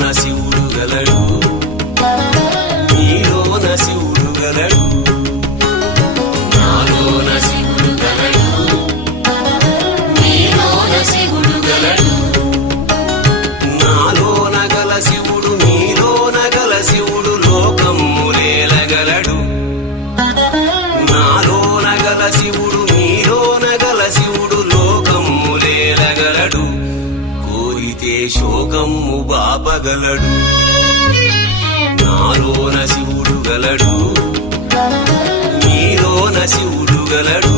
నాలోన శివుడు గలడు, నీలోన శివుడు గలడు. నాలోన శివుడు గలడు, నీలోన శివుడు గలడు. నాలోన గల శివుడు నీలోన గల శివుడు లోకమ్ములేలగలడు. నాలోన గల శివుడు నీలోన గల శివుడు లోకమ్ములేలగలడు. కోరితే శోకమ్ము బాపగలడు. నాలోన శివుడు గలడు, నీలోన శివుడు గలడు.